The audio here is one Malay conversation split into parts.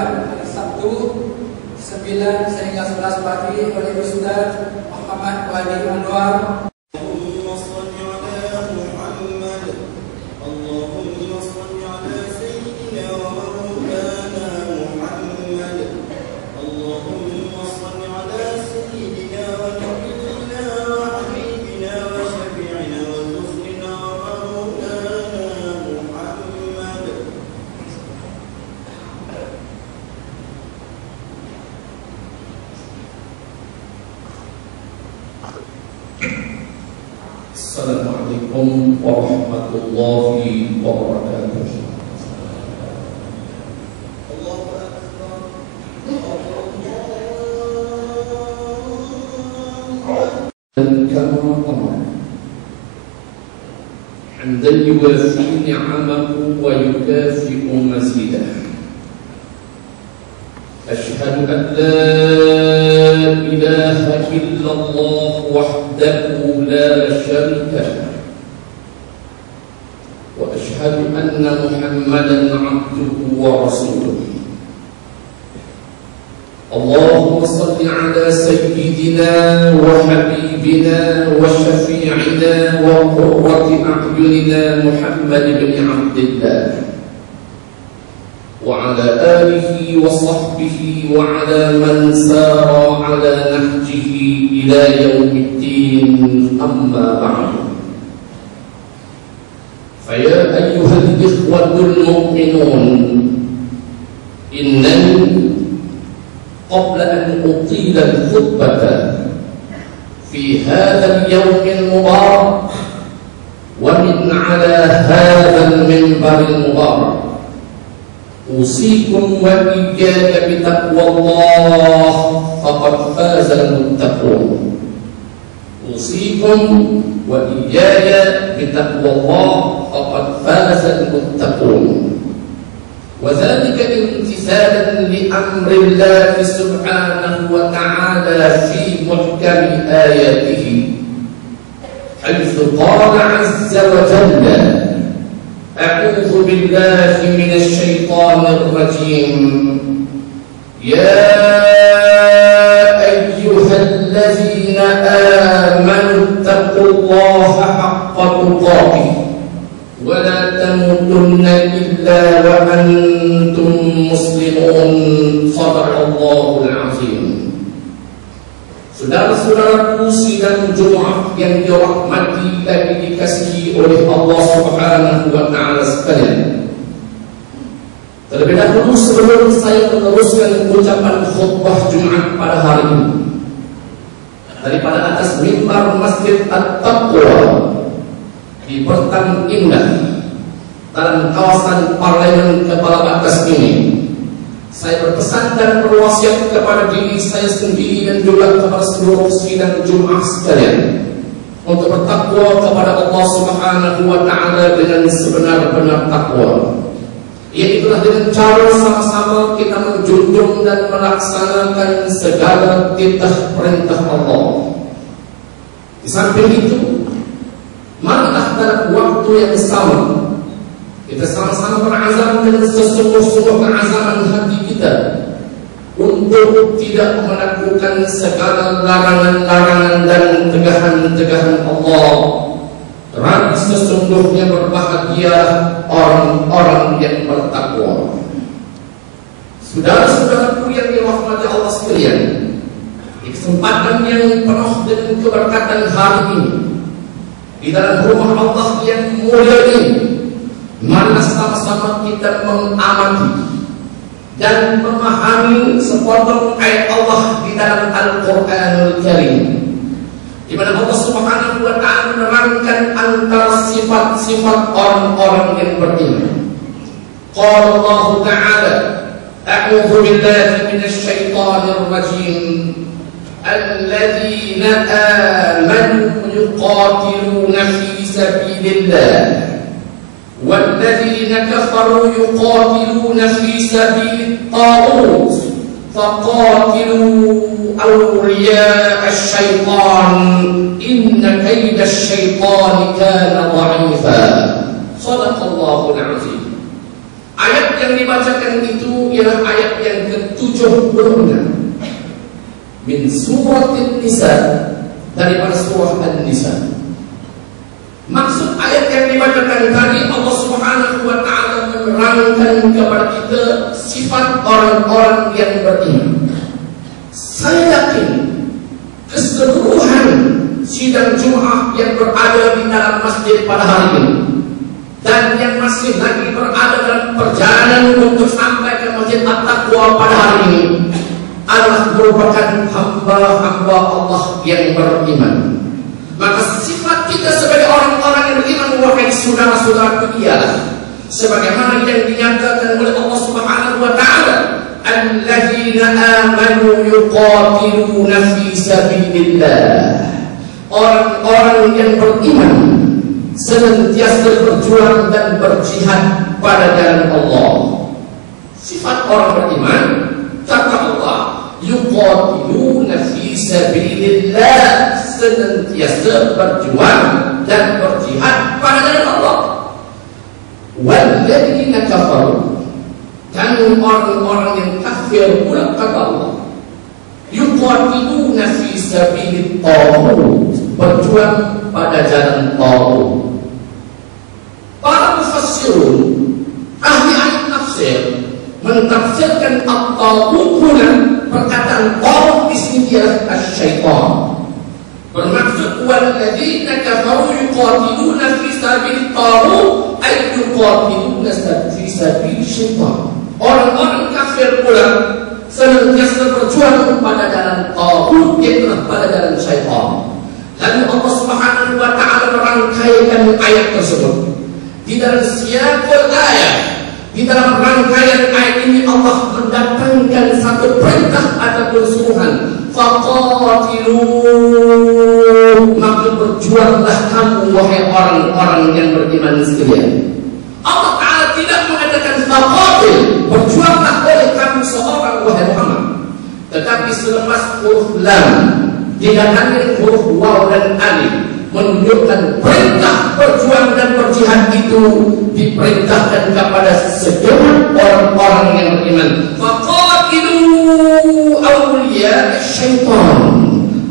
Jumat hari Sabtu 9 sehingga 11 pagi oleh Ustaz Muhammad Wali Anwar. Assalamualaikum warahmatullahi wabarakatuh. حمدا يوافي نعمه ويكافئ مزيده. أشهد أن لا إله إلا الله وحده لا شريك له، وأشهد أن محمدا عبده ورسوله. اللهم صل على سيدنا وحبيبنا وشفيعنا وقرة أعيننا محمد بن عبد الله وعلى آله وصحبه وعلى من سار على نهجه إلى يوم الدين. أما بعد، فيا أيها الإخوة المؤمنون، إنني قبل أن أطيل الخطبة في هذا اليوم المبارك ومن على هذا المنبر المبارك أوصيكم وإياي بتقوى الله فقد فاز المتقون. أوصيكم وإياي بتقوى الله فقد فاز المتقون، وذلك امتثالا لأمر الله سبحانه وتعالى في محكم آياته، حيث قال عز وجل: أعوذ بالله من الشيطان الرجيم. يا أيها الذين آمنوا اتقوا الله حق تقاته ولا تموتن إلا وأنتم مسلمون. صدق الله العظيم. Saudara-saudaraku sidang Jumat yang dirahmati dan dikasihi oleh Allah Subhanahu wa Ta'ala sekalian, terlebih dahulu sebelum saya meneruskan ucapan khutbah Jumat pada hari ini daripada atas mimbar Masjid At-Taqwa di Pertang Indah dalam kawasan Parlemen Kepala Batas ini, saya berpesan dan berwasiat kepada diri saya sendiri dan juga kepada seluruh sidang Jumat sekalian untuk bertakwa kepada Allah Subhanahu wa Ta'ala dengan sebenar-benar takwa, yaitulah dengan cara sama-sama kita menjunjung dan melaksanakan segala titah perintah Allah. Di samping itu, marilah dalam waktu yang sama kita sama-sama berazam dengan sesungguh-sungguh keazaman hati kita untuk tidak melakukan segala larangan-larangan dan tegahan-tegahan Allah. Kerana sesungguhnya berbahagia orang-orang yang bertakwa. Saudara-saudaraku yang dirahmati Allah sekalian, di kesempatan yang penuh dengan keberkatan hari ini di dalam rumah Allah yang mulia ini, marilah sama-sama kita mengamati dan memahami sepotong ayat Allah di dalam Al-Quranul Karim, di mana Allah Subhanahu wa Ta'ala menerangkan antara sifat-sifat orang-orang yang beriman. Qala Allah Ta'ala: A'udzu billahi minasy syaithanir rajim. Alladzina amanu yuqatiluna fi sabilillah والذين كفروا يقاتلون في سبيل الطاغوت فقاتلوا أولياء الشيطان إن كيد الشيطان كان ضعيفا. صدق الله العظيم. Ayat yang dibacakan itu ialah ayat yang ke-76 min surah An-Nisa, daripada surah An-Nisa. Maksud ayat yang dibacakan tadi, Allah Subhanahu wa taala menerangkan kepada kita sifat orang-orang yang beriman. Saya yakin keseluruhan sidang Jumat yang berada di dalam masjid pada hari ini dan yang masih lagi berada dalam perjalanan untuk sampai ke Masjid At-Taqwa pada hari ini adalah merupakan hamba-hamba Allah yang beriman. Maka sifat kita sebagai orang-orang yang beriman, wahai saudara-saudaraku, ialah sebagaimana yang dinyatakan oleh Allah Subhanahu wa taala, alladzina amanu yuqatiluna fi sabilillah. Orang-orang yang beriman senantiasa berjuang dan berjihad pada jalan Allah. Sifat orang beriman, kata Allah, yuqatiluna fi sabilillah, senantiasa berjuang dan berjihad pada jalan Allah. Walladzina kafaru, dan orang-orang yang kafir pula, kata Allah, yuqatiluna fi sabilit taghut, berjuang pada jalan taghut. Para mufassirun, ahli tafsir, mentafsirkan at-taghut, perkataan taghut di sini ialah syaitan. Bermaksud walladzina kafaru yuqatiluna fi sabilit taghut, ay yuqatiluna fi sabilis syaitan. Orang-orang kafir pula senantiasa berjuang pada jalan taghut, yaitu pada jalan syaitan. Lalu Allah Subhanahu wa taala merangkaikan ayat tersebut di dalam siyaqul ayat. Di dalam rangkaian ayat ini Allah mendatangkan satu perintah ataupun suruhan, faqatilu, maka berjuanglah kamu wahai orang-orang yang beriman sekalian. Allah Ta'ala tidak mengatakan faqatil, berjuanglah oleh kamu seorang wahai Muhammad, tetapi selepas huruf lam didatangi huruf waw dan alif, menunjukkan perintah berjuang dan berjihad itu diperintahkan kepada segenap orang-orang yang beriman. Faqatilu awliya syaitan,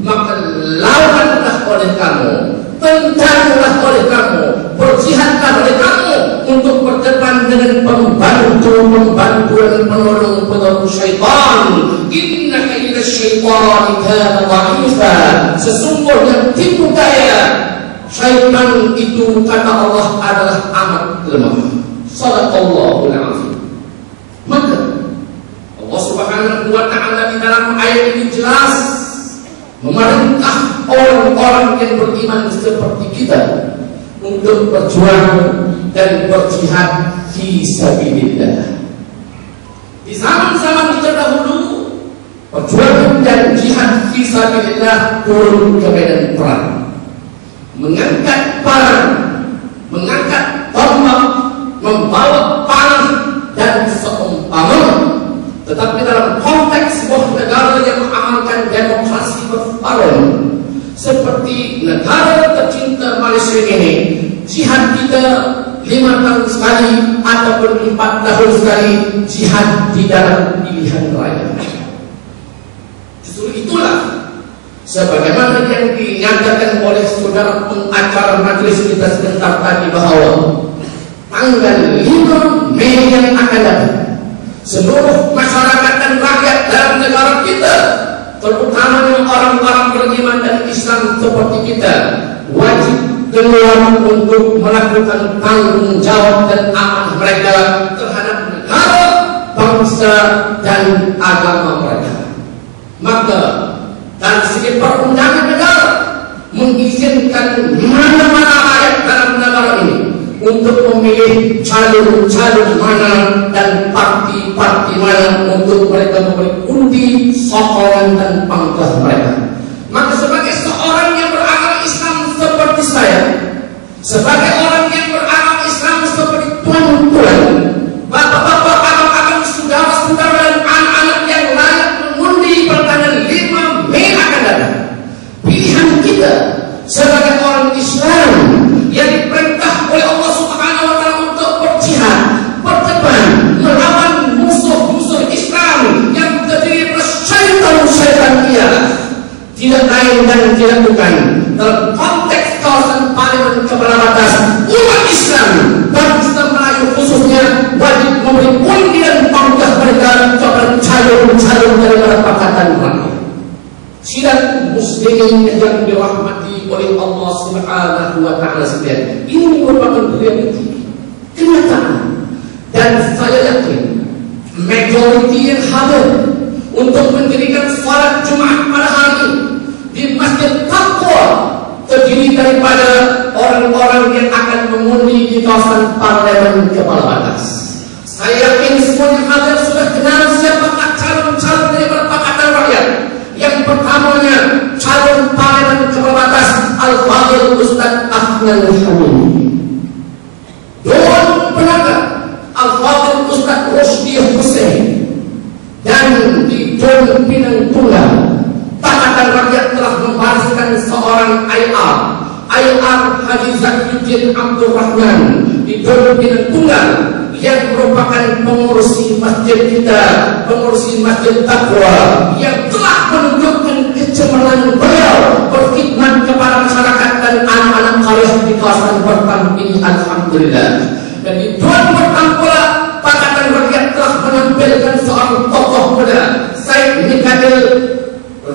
maka lawanlah oleh kamu, tentanglah oleh kamu, berjihadlah oleh kamu untuk berdepan dengan pembantu dan penolong syaitan. Inna kaida syaitan kana dha'ifa, sesungguhnya tipu daya syaitan itu, kata Allah, adalah amat lemah. Shadaqallahul azim. Maka Allah Subhanahu wa taala di dalam ayat ini jelas memerintah orang-orang yang beriman seperti kita untuk berjuang dan berjihad fi sabilillah. Di zaman-zaman terdahulu, perjuangan dan jihad fi sabilillah turun ke medan perang, mengangkat parang, mengangkat tombak, membawa panah dan seumpamanya. Tetapi dalam konteks sebuah negara yang mengamalkan demokrasi berparang seperti negara tercinta Malaysia ini, jihad kita 5 tahun sekali ataupun 4 tahun sekali jihad di dalam pilihan raya. Justru itulah sebagaimana yang dinyatakan oleh saudara pengacara majelis kita sebentar tadi, bahwa tanggal 5 Mei yang akan datang, seluruh masyarakat dan rakyat dalam negara kita, terutama orang-orang beriman dan Islam seperti kita, wajib keluar untuk melakukan tanggung jawab dan amanah mereka terhadap negara, bangsa dan agama mereka. Maka dari segi perundangan negara mengizinkan mana-mana rakyat dalam negara ini untuk memilih calon-calon mana dan parti-parti mana untuk mereka memberi undi, sokongan dan pangkat mereka. Maka sebagai seorang yang beragama Islam seperti saya, sebagai orang yang beragama Islam seperti tuan-tuan, bapak-bapak, abang-abang, saudara-saudara dan anak-anak yang layak mengundi pertanggal 5 Mei akan datang, pilihan kita sebagai orang Islam yang diperintah oleh Allah Subhanahu wa taala untuk berjihad, berdepan dilakukan dalam konteks kawasan Parlemen Kepala Batas, umat Islam dan Islam Melayu khususnya wajib memberi undi dan pangkah mereka kepada calon-calon daripada Pakatan Rakyat. Sidang muslimin yang dirahmati oleh Allah Subhanahu wa Ta'ala sekalian, ini merupakan realiti, kenyataan, dan saya yakin majoriti yang hadir untuk mendirikan salat Jumat pada hari ini di Masjid Taqwa terdiri daripada orang-orang yang akan mengundi di kawasan Parlemen Kepala Batas. Saya yakin semua yang hadir sudah kenal siapakah calon-calon daripada Pakatan Rakyat. Yang pertamanya calon Parlemen Kepala Batas Al-Fadhil Ustaz Afnan Hamidi. Dewan Penaga Al-Fadhil Ustaz Rusdi Hussein. Dan di Dewan Pinang Tunggal Pakatan Rakyat telah membariskan seorang IR Haji Zakiuddin Abdul Rahman di Dewan Pinang Tunggal yang merupakan pengurusi masjid kita, pengurusi Masjid Taqwa yang telah menunjukkan kecemerlangan beliau berkhidmat kepada masyarakat dan anak-anak kalian di kawasan Bertam ini, alhamdulillah. Dan di Dewan Bertam pula Pakatan Rakyat telah menampilkan seorang tokoh muda, Said Mikael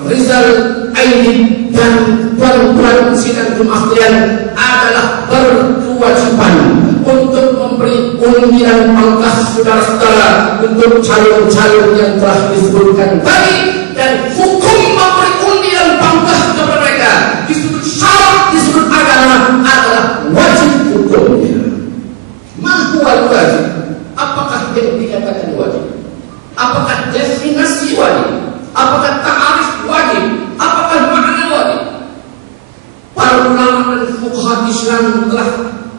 Rizal Aidin, dan tuan-tuan sidang Jumat adalah berkewajiban untuk memberi undi dan pangkah saudara-saudara untuk calon-calon yang telah disebutkan tadi, dan hukum memberi undi dan pangkah kepada mereka disebut syarat, disebut agama adalah wajib hukumnya. Mahal wajib. Apakah yang dikatakan wajib? Apakah definisi wajib? Apakah ta'arif wajib? Apakah makna wajib? Para ulama dan fuqaha Islam telah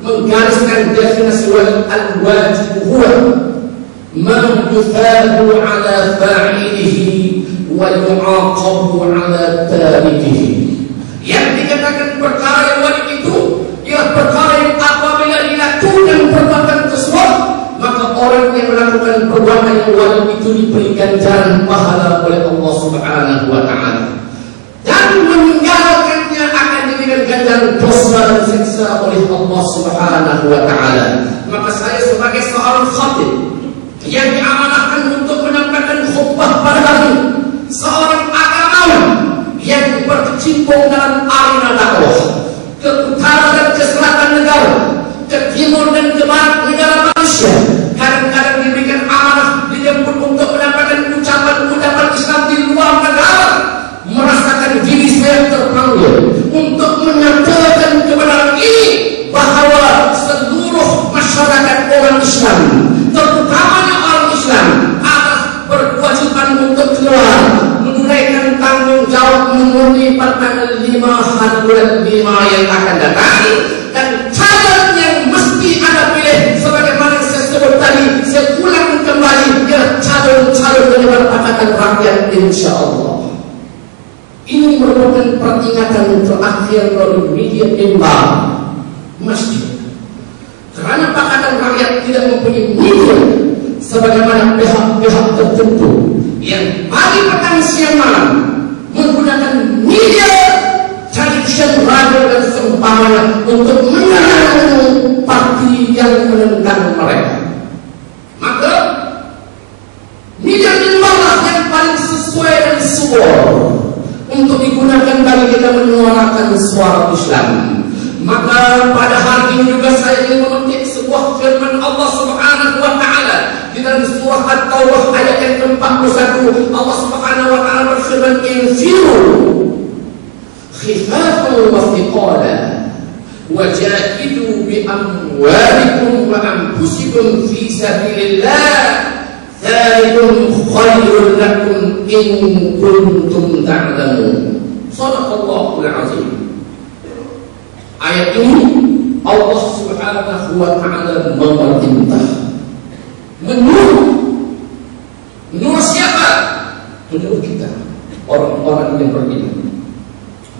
menggariskan definisi wajib. Al-wajib huwa ma yuthabu ala fa'ilihi wa yu'aqabu ala tarikihi. Yang dikatakan perkara yang wajib itu ialah perkara yang apabila dilakukan perbuatan tersebut, maka orang yang melakukan perbuatan yang wajib itu diberi ganjaran pahala oleh Allah Subhanahu wa Ta'ala, dan meninggalkannya akan diberikan ganjaran dosa dan siksa oleh Allah Subhanahu wa Ta'ala. Maka saya sebagai seorang khatib yang diamanahkan untuk menyampaikan khutbah pada hari ini, seorang agamawan yang berkecimpung dalam arena dakwah ke utara dan ke selatan negara, ke timur dan ke barat negara Malaysia, kadang-kadang diberikan amanah, dijemput untuk menyampaikan ucapan-ucapan Islam di luar negara, merasakan diri saya terpanggil untuk menyatakan kebenaran ini bahwa seluruh masyarakat orang Islam, terutamanya orang Islam, adalah berkewajiban untuk keluar menunaikan tanggung jawab mengundi pada tanggal 5 hari bulan 5 yang akan datang, dan calon yang mesti Anda pilih sebagaimana saya sebut tadi, saya ulang kembali, ialah calon-calon daripada Pakatan Rakyat, insya Allah. Ini merupakan peringatan terakhir dari media mimbar masjid, karena Pakatan Rakyat tidak mempunyai media sebagaimana pihak-pihak tertentu yang pagi, petang, siang, malam menggunakan media television, radio dan seumpamanya untuk menyerang parti yang menentang mereka. Maka media mimbarlah yang paling sesuai dan suara untuk digunakan bagi kita menyuarakan suara Islam. Maka pada hari ini juga saya ingin memetik sebuah firman Allah Subhanahu wa Ta'ala di dalam surah At-Taubah ayat yang ke-41. Allah Subhanahu wa Ta'ala berfirman, infiru khifafan wa thiqala wajahidu bi amwalikum wa anfusikum fi sabilillah dzalikum khairul lakum in kuntum ta'lamun. Shadaqallahul azim. Ayat ini Allah Subhanahu wa Ta'ala memerintah, menyuruh siapa? Menyuruh kita, orang-orang yang beriman.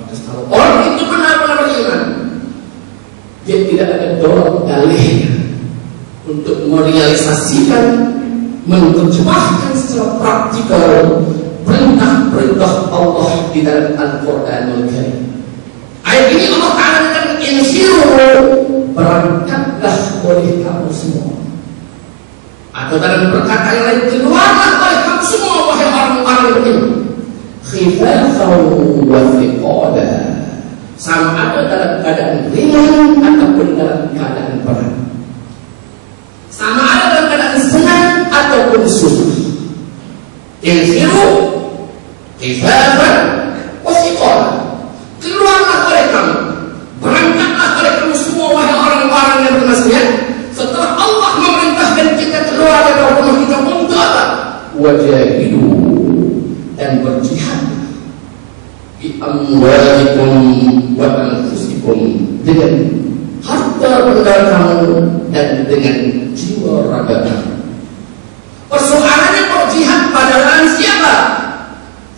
Maka kalau orang itu benar-benar beriman, dia tidak ada dorong dalih untuk merealisasikan, menerjemahkan secara praktikal perintah-perintah Allah di dalam Al-Quranul Karim. Ayat ini Allah Ta'ala dengan insiru, berangkatlah oleh kamu semua. Atau dalam perkataan yang lain, keluarlah oleh kamu semua wahai orang-orang yang beriman. Khifafan wa thiqala, sama ada dalam keadaan ringan ataupun dalam keadaan berat, sama ada dalam keadaan senang ataupun susah. Insiru khifafan wa thiqala, keluarlah oleh kamu, berangkatlah oleh kamu semua wahai orang-orang yang bermaksiat. Setelah Allah memerintahkan kita keluar dari rumah kita untuk apa? Wajahidu, dan berjihad bi amwalikum wa anfusikum, dengan harta benda kamu dan dengan jiwa raga kamu. Persoalannya berjihad pada jalan siapa?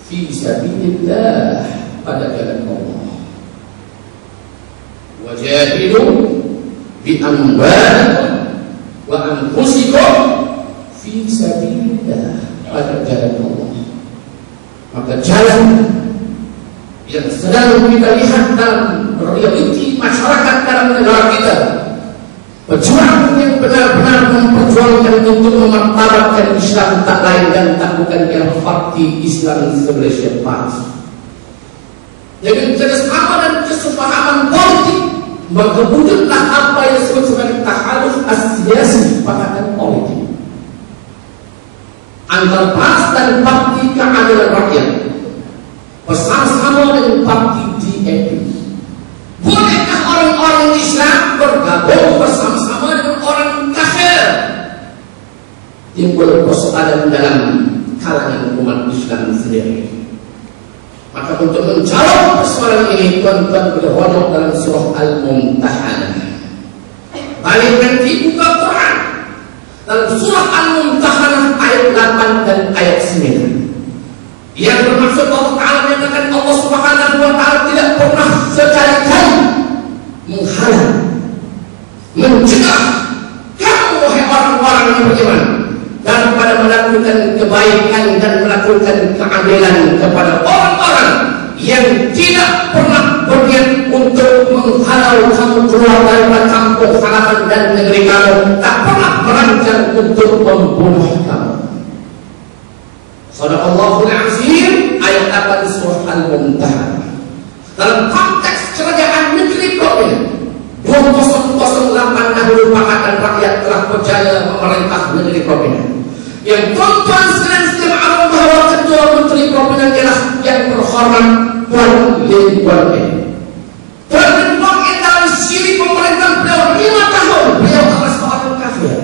Fi sabilillah, pada jalan Allah. Wajahidu bi amwalikum wa anfusikum fi sabilillah, pada jalan Allah. Maka jalan yang sedang kita lihat dalam realiti masyarakat dalam negara kita, pejuang yang benar-benar memperjuangkan untuk memartabatkan Islam, tak lain dan tak bukan ialah parti Islam Malaysia PAS. Dengan kerjasama dan kesepahaman politik, maka wujudlah apa yang disebut sebagai tahaluf as-siyasi, pakatan politik antara PAS dan Parti Keadilan Rakyat, bersama-sama dengan Parti DAP. Bolehkah orang-orang Islam bergabung bersama-sama dengan orang kafir? Timbul persoalan dalam kalangan umat Islam sendiri. Maka untuk menjawab persoalan ini, tuan-tuan berhormat dalam surah Al-Mumtahanah. Balik nanti buka Quran dalam surah Al-Mumtahanah ayat 8 dan ayat 9. Yang bermaksud Allah Ta'ala menyatakan Allah Subhanahu wa Ta'ala tidak pernah sekali-kali menghalang, mencegah kamu wahai orang-orang yang beriman daripada melakukan kebaikan dan melakukan keadilan kepada orang-orang yang tidak pernah berniat untuk menghalau kamu keluar dari kampung halaman dan negeri kamu, tak pernah merancang untuk membunuh kamu. Shadaqallahul Azim, ayat 8 surah Al-Mumtahanah. Dalam konteks kerajaan negeri provinsi 2008 dahulu Pakatan Rakyat telah berjaya memerintah negeri provinsi. Yang tuan-tuan sekalian sedia maklum bahwa ketua menteri provinsi ialah yang terhormat Tuan Lee Kuan Yew. Tuan Lee Kuan Yew dalam siri pemerintahan beliau 5 tahun beliau adalah seorang kafir.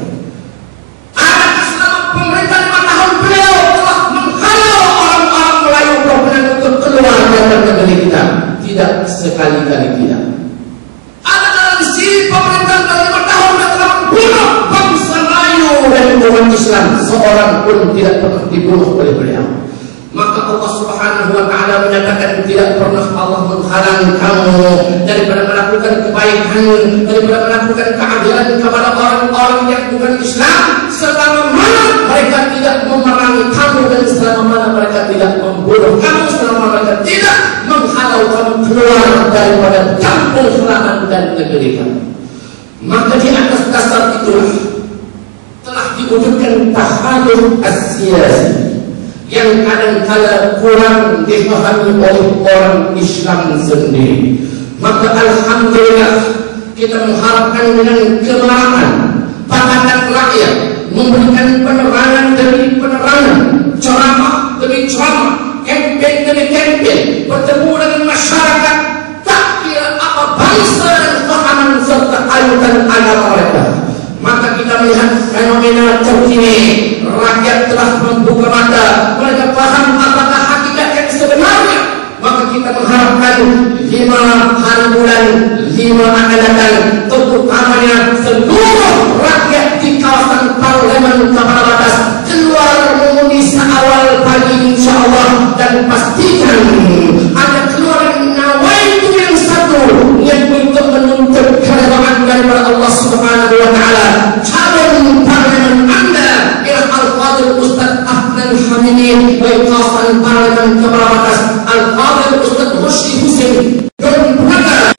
Adakah selama pemerintahan 5 tahun beliau telah menghalau orang-orang Melayu provinsi untuk keluar dari negeri kita? Tidak, sekali-kali tidak. Ada dalam siri pemerintahan 5 tahun yang telah membunuh bangsa Melayu dan umat Islam, seorang pun tidak pernah dibunuh oleh beliau. Maka Allah Subhanahu wa Ta'ala menyatakan tidak pernah Allah menghalang kamu daripada melakukan kebaikan, daripada melakukan keadilan kepada orang-orang yang bukan Islam, selama mana mereka tidak memerangi kamu dan selama mana mereka tidak membunuh kamu, selama mereka tidak menghalau kamu keluar daripada kampung halaman dan negeri kamu. Maka di atas dasar itulah telah diwujudkan tahaluf as-siyasi yang kadang-kala kurang dipahami oleh orang Islam sendiri. Maka alhamdulillah kita mengharapkan dengan kemarahan Pakatan Rakyat memberikan penerangan demi penerangan, ceramah demi ceramah, kampanye demi kampanye, bertemu dengan masyarakat, tak kira apa bangsa dan pahaman serta ayutan agama mereka. Maka kita melihat fenomena terkini, rakyat telah membuka mata, mereka paham apakah hakikat yang sebenarnya. Maka kita mengharapkan 5 hari bulan 5 akan datang, terutamanya seluruh rakyat di kawasan Parlemen Kepala Batas keluar mengundi seawal pagi insyaAllah, dan pastikan ada keluaran nawaitu yang satu yang untuk menuntut keridhaan daripada Allah Subhanahu wa Ta'ala. Calon parlemen Anda ialah Al-Fadhil Ustaz Ahmad Hamidi dari kawasan Parlemen Kepala Batas, Al-Fadhil Ustaz Rusdi Husin dan Brother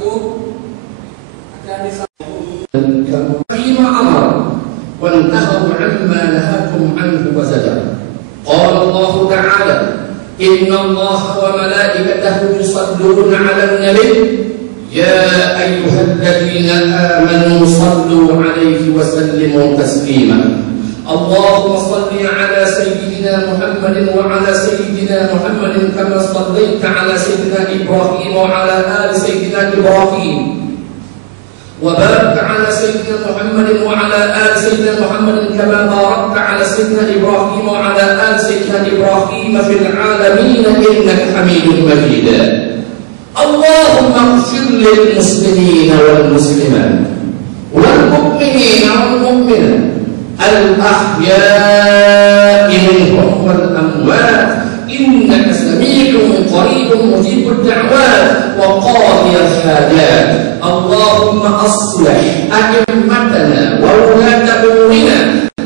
aku akan disampaikan fima amar wa antahu amma nahakum anhu wa zajara. Qala Allah Ta'ala inna Allah wa malaikatahu yusalluna 'alan nabi ya ayyuhalladzina amanu sallu 'alaihi wa sallimu taslima. Allahumma salli 'ala sayyidina Muhammadin wa 'ala sayyidina Muhammadin kama sallaita 'ala sayyidina Ibrahim wa 'ala ali sayyidina Ibrahim wa barik 'ala sayyidina Muhammadin wa 'ala ali sayyidina Muhammadin kama barakta 'ala sayyidina Ibrahim wa 'ala ali sayyidina Ibrahim fil 'alamin innaka Hamidum Majid. Allahumma ighfir lil muslimina wal muslimat wal mu'minina wal mu'minat الأحياء منهم والأموات إنك سميع قريب مجيب الدعوات وقاضي الحاجات. اللهم أصلح أئمتنا وولاة أمورنا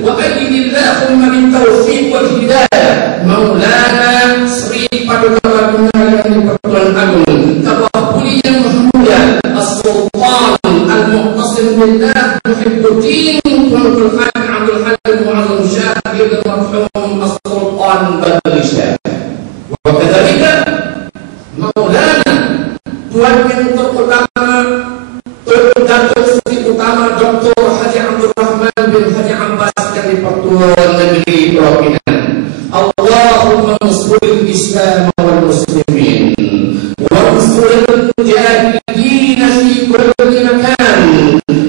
وأيد اللهم بالتوفيق والهداية مولانا Sri Paduka Rabbina Pertuan Agung Tawakkuli yang mulia As-Sultan Al-Muqtasim Billah Muhibbuddin Tuanul Haq Abdul Halim Mu'azzam Syahid Al-Marhum As-Sultan Badrisha wa kadzalika Maulana Tuan yang terutama Datuk Sri Utama Dr. Haji Abdul Rahman bin Haji Abbas dari Pertuan Negeri Provinsi. Allahumma nusril Islam wal muslimin wa nusril mujahidin fi kulli makan.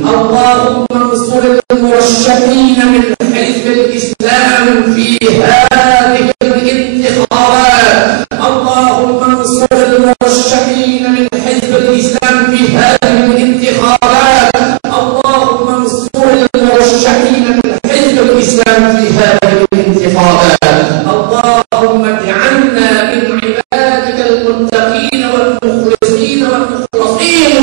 Allahumma nusril murashidin min hizb al-Islam fi hadhihi al-intikhabat. Allahumma nusril murashidin min hizb al-Islam fi hadhihi al-intikhabat. Allahumma nusril murashidin min hizb al-Islam fi hadhihi al-intikhabat. اللهم اجعلنا من عبادك المتقين والمخلصين والمخلصين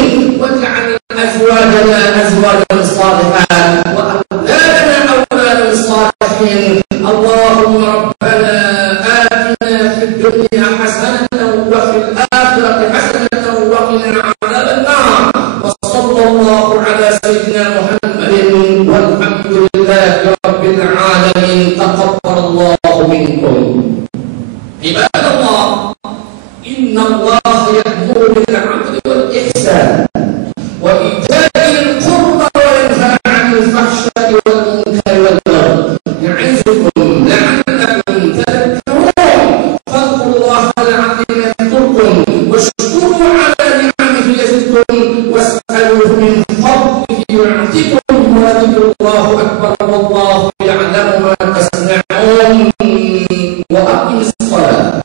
واجعل أزواجنا أزواجا صالحات وأولادنا أولادا صالحين. اللهم ربنا آتنا في الدنيا حسنة وفي الآخرة حسنة وقنا عذاب النار. وصلى الله على سيدنا محمد والحمد لله رب العالمين. تقبل الله منكم. عباد الله إن الله يأمر بالعدل والإحسان وإيتاء القربى وينهى عن الفحشاء والمنكر والبغي يعظكم لعلكم تذكرون. فاذكروا الله العظيم يذكركم واشكروا على نعمه يزدكم واسألوه من فضله يعطكم ولذكر الله أكبر والله يعلم ما تصنعون. وأقم الصلاة.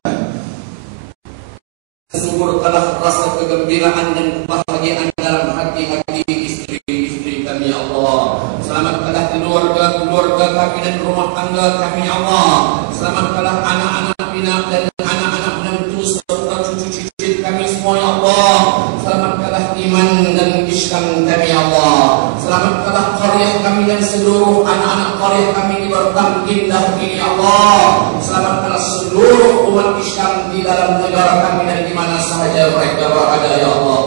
Syukur telah rasa kegembiraan dan kebahagiaan dalam hati-hati istri-istri kami ya Allah. Selamatkanlah keluarga kami dan rumah tangga kami ya Allah. Selamatkanlah anak-anak pinak dan anak-anak menantu serta cucu-cucu kami semua ya Allah. Selamatkanlah iman dan Islam kami ya Allah. Selamatkanlah qaryah kami dan seluruh anak-anak qaryah kami di Batam indah ini ya Allah. Selamatkanlah seluruh umat Islam di dalam negara kami dan di mana sahaja mereka berada ya Allah.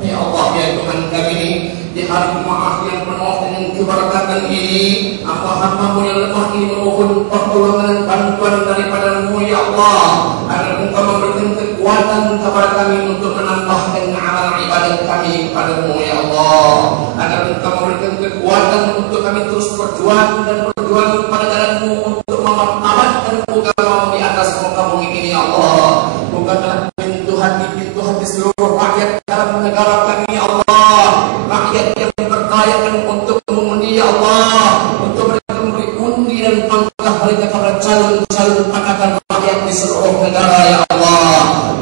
Ya Allah ya Tuhan kami ini di hari Jumat yang penuh dengan keberkatan ini, hamba-Hamba-Mu yang lemah ini memohon pertolongan dan bantuan daripada-Mu ya Allah, agar Engkau memberikan kekuatan kepada kami untuk menambahkan amal ibadat kami kepada-Mu ya Allah, agar Engkau memberikan kekuatan untuk kami terus berjuang dan berjuang kepada jalan-Mu untuk memartabatkan agama-Mu di atas muka bumi ini ya Allah. Bukanlah pintu hati seluruh rakyat dalam negara kami ya Allah, rakyat yang berdayakan untuk mengundi ya Allah, untuk mereka memberi undi dan pangkah mereka kepada calon-calon pakatan rakyat di seluruh negara ya Allah.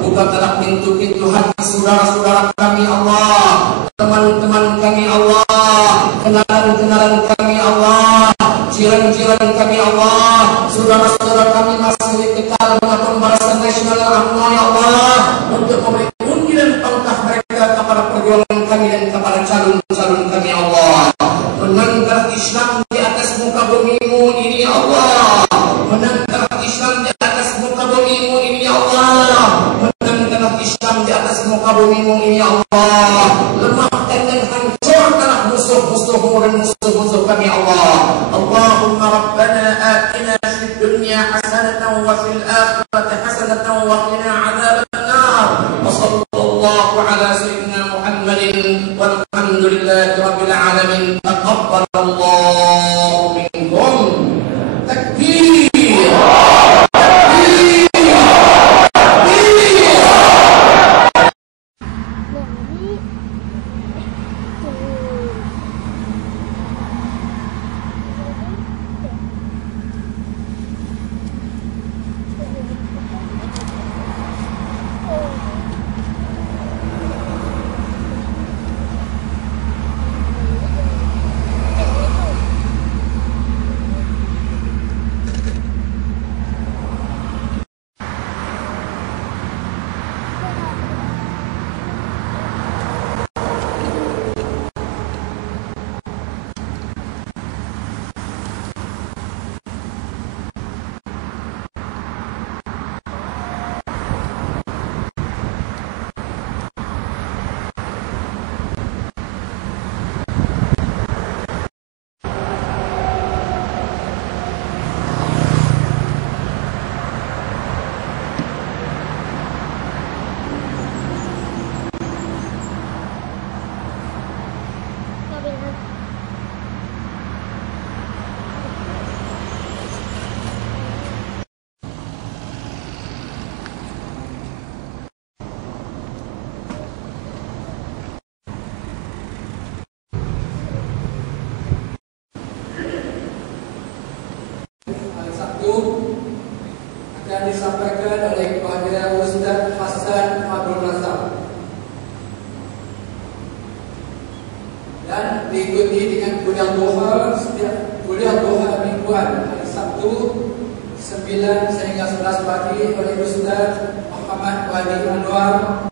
Bukanlah pintu-pintu hati saudara-saudara kami Allah, teman-teman kami Allah, kenalan-kenalan kami Allah, jiran-jiran kami Allah, saudara-saudara kami masih kekal melakukan barisan nasional UMNO ya Allah, untuk memberi undi dan pangkah mereka kepada perjuangan kami dan kepada calon-calon kami Allah. Menangkan Islam di atas muka bumi-Mu ini ya Allah, menangkan Islam di atas muka bumi-Mu ini ya Allah, menangkan Islam di atas muka bumi-Mu ini ya Allah. Agung akan disampaikan oleh Kepada Ustaz Hasan Abdul Razak dan diikuti dengan kuliah duha setiap kuliah duha mingguan hari Sabtu 9 sehingga 11 pagi oleh Ustaz Muhammad Wali Anwar.